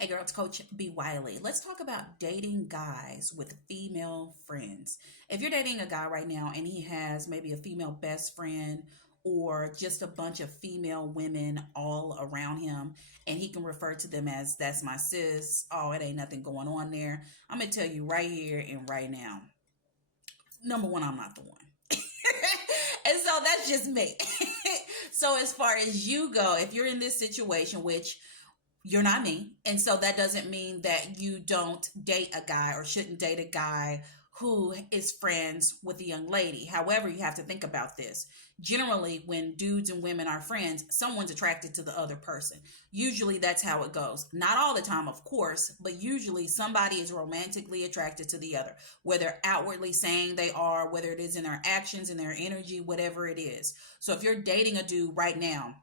Hey girl, it's Coach B. Wiley. Let's talk about dating guys with female friends. If you're dating a guy right now and he has maybe a female best friend or just a bunch of female women all around him, and he can refer to them as that's my sis, oh, it ain't nothing going on there. I'm going to tell you right here and right now. Number one, I'm not the one. And so that's just me. So as far as you go, if you're in this situation, which you're not me. And so that doesn't mean that you don't date a guy or shouldn't date a guy who is friends with a young lady. However, you have to think about this. Generally, when dudes and women are friends, someone's attracted to the other person. Usually that's how it goes. Not all the time, of course, but usually somebody is romantically attracted to the other, whether outwardly saying they are, whether it is in their actions, in their energy, whatever it is. So if you're dating a dude right now,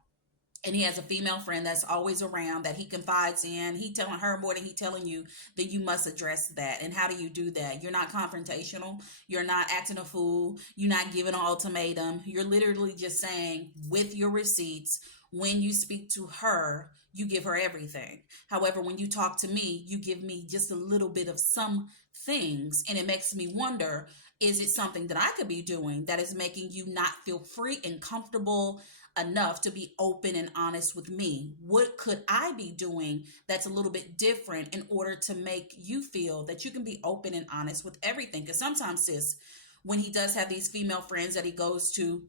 and he has a female friend that's always around that he confides in, he telling her more than he telling you, then you must address that. And how do you do that? You're not confrontational, you're not acting a fool, you're not giving an ultimatum, you're literally just saying with your receipts, when you speak to her, you give her everything. However, when you talk to me, you give me just a little bit of some things, and it makes me wonder, is it something that I could be doing that is making you not feel free and comfortable enough to be open and honest with me? What could I be doing that's a little bit different in order to make you feel that you can be open and honest with everything? Because sometimes, sis, when he does have these female friends that he goes to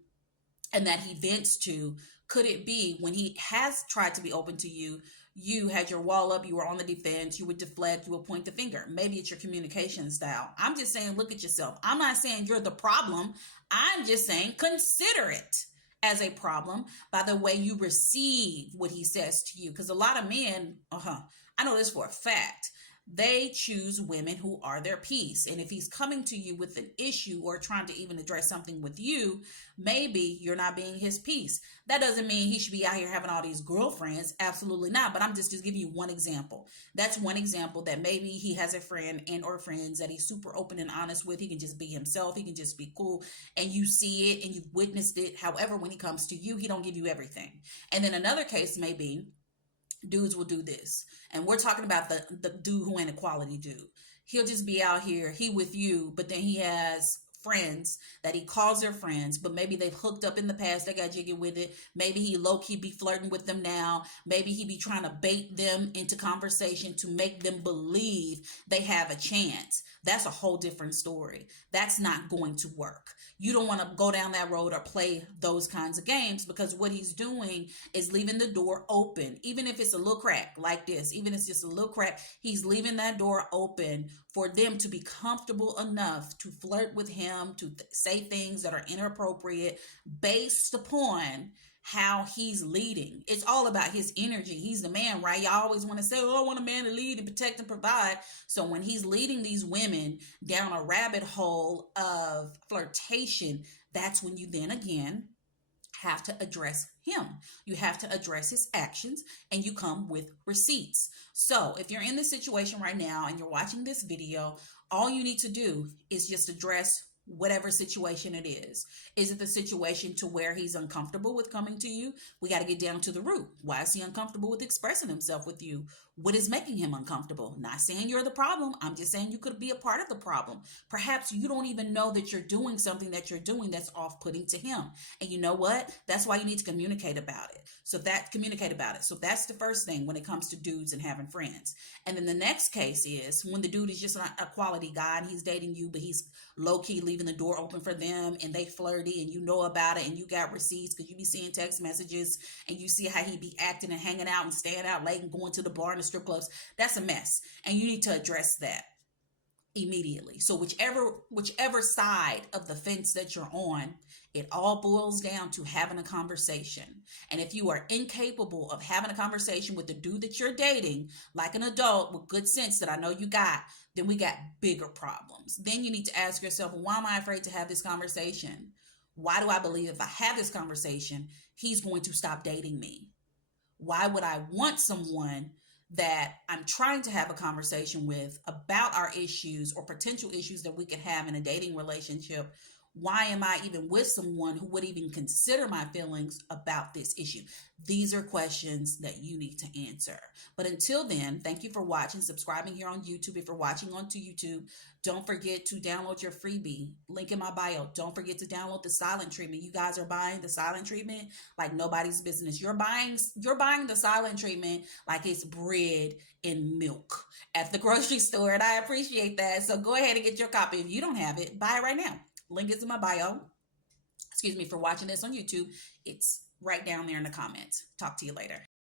and that he vents to, could it be when he has tried to be open to you, you had your wall up, you were on the defense, you would deflect, you would point the finger? Maybe it's your communication style. I'm just saying, look at yourself. I'm not saying you're the problem. I'm just saying, consider it as a problem by the way you receive what he says to you. Because a lot of men, I know this for a fact, they choose women who are their peace. And if he's coming to you with an issue or trying to even address something with you, maybe you're not being his peace. That doesn't mean he should be out here having all these girlfriends. Absolutely not. But I'm just giving you one example. That's one example that maybe he has a friend and or friends that he's super open and honest with. He can just be himself. He can just be cool. And you see it and you've witnessed it. However, when he comes to you, he don't give you everything. And then another case may be, dudes will do this, and we're talking about the dude who ain't a quality dude. He'll just be out here, he with you, but then he has friends that he calls their friends, but maybe they've hooked up in the past, they got jiggy with it. Maybe he low-key be flirting with them now. Maybe he be trying to bait them into conversation to make them believe they have a chance. That's a whole different story. That's not going to work. You don't want to go down that road or play those kinds of games, because what he's doing is leaving the door open. Even if it's a little crack like this, even if it's just a little crack, he's leaving that door open for them to be comfortable enough to flirt with him, to say things that are inappropriate based upon how he's leading. It's all about his energy. He's the man, right? Y'all always want to say, oh, I want a man to lead and protect and provide. So when he's leading these women down a rabbit hole of flirtation, that's when you then again have to address him. You have to address his actions, and you come with receipts. So if you're in this situation right now and you're watching this video, all you need to do is just address whatever situation it is. Is it the situation to where he's uncomfortable with coming to you? We got to get down to the root. Why is he uncomfortable with expressing himself with you? What is making him uncomfortable? Not saying you're the problem. I'm just saying you could be a part of the problem. Perhaps you don't even know that you're doing something that you're doing that's off-putting to him. And you know what? That's why you need to communicate about it. So that's the first thing when it comes to dudes and having friends. And then the next case is when the dude is just a quality guy and he's dating you, but he's low-key leaving the door open for them, and they flirty and you know about it, and you got receipts because you be seeing text messages and you see how he be acting and hanging out and staying out late and going to the bar and the strip clubs. That's a mess, and you need to address that immediately. So whichever side of the fence that you're on, it all boils down to having a conversation. And if you are incapable of having a conversation with the dude that you're dating, like an adult with good sense that I know you got, then we got bigger problems. Then you need to ask yourself, why am I afraid to have this conversation? Why do I believe if I have this conversation, he's going to stop dating me? Why would I want someone that I'm trying to have a conversation with about our issues or potential issues that we could have in a dating relationship? Why am I even with someone who would even consider my feelings about this issue? These are questions that you need to answer. But until then, thank you for watching, subscribing here on YouTube. If you're watching onto YouTube, don't forget to download your freebie. Link in my bio. Don't forget to download the silent treatment. You guys are buying the silent treatment like nobody's business. You're buying the silent treatment like it's bread and milk at the grocery store. And I appreciate that. So go ahead and get your copy. If you don't have it, buy it right now. Link is in my bio. Excuse me for watching this on YouTube. It's right down there in the comments. Talk to you later.